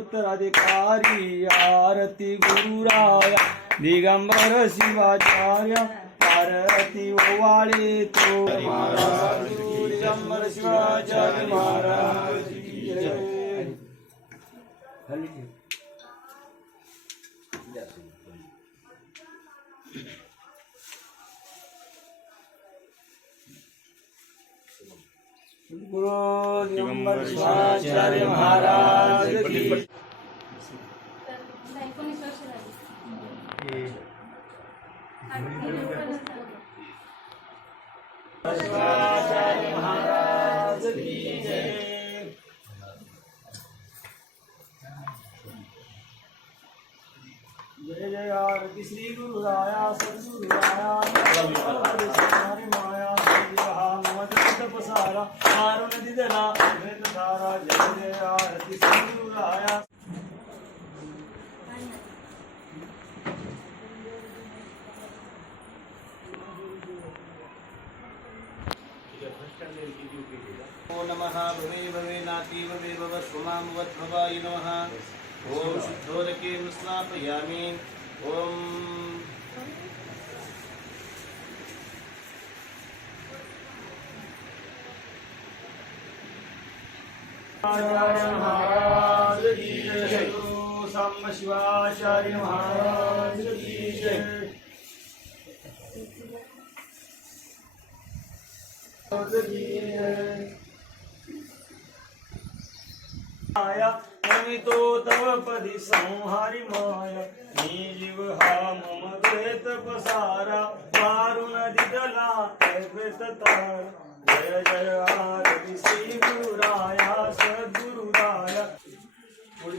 उत्तराधिकारी आरती गुरुराया दिगंबर शिवाचार्य, आरती ओवाळे तो दिगंबर शिवाचार्य महाराज. गुरु दिगंबर शिवाचार्य महाराज की जय जय जय आरती श्री गुरु राया सद्गुरु राया हरि माया हा नमः पसारा मारुन दिदला भेद धारा जय जय आरती श्री गुरु राया। नमः भवे भवे नाति भवे भव स्वमामवद्भवाय नमः। ॐ शुद्धोदके स्नापयामि ॐ आचार्य महाराज की जय। शिवाचार्य महाराज की जय माया तव पदी संहारी माया। मी जीव हा मम द्वेत पसारा मारुन दिदला द्वेत तार। जय जय आरती, श्री गुरुराया सद्गुरुराया थोडी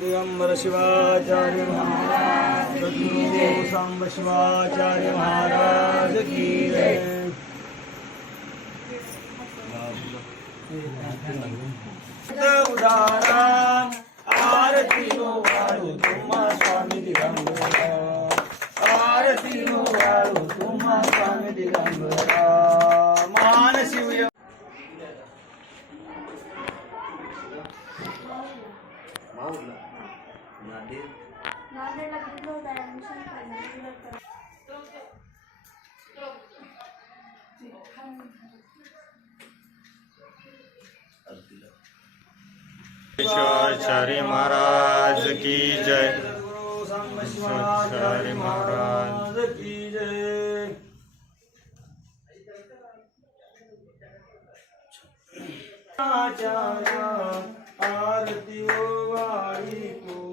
दिगंबर शिवाचार्य महाराज सांब शिवाचार्य महाराज की उदारा आरती नो स्वामी दिगंबरा होतं महाराज की जय। गुरु शिवाचार्य महाराज की जय। आचार्य आरती ओ वाळी को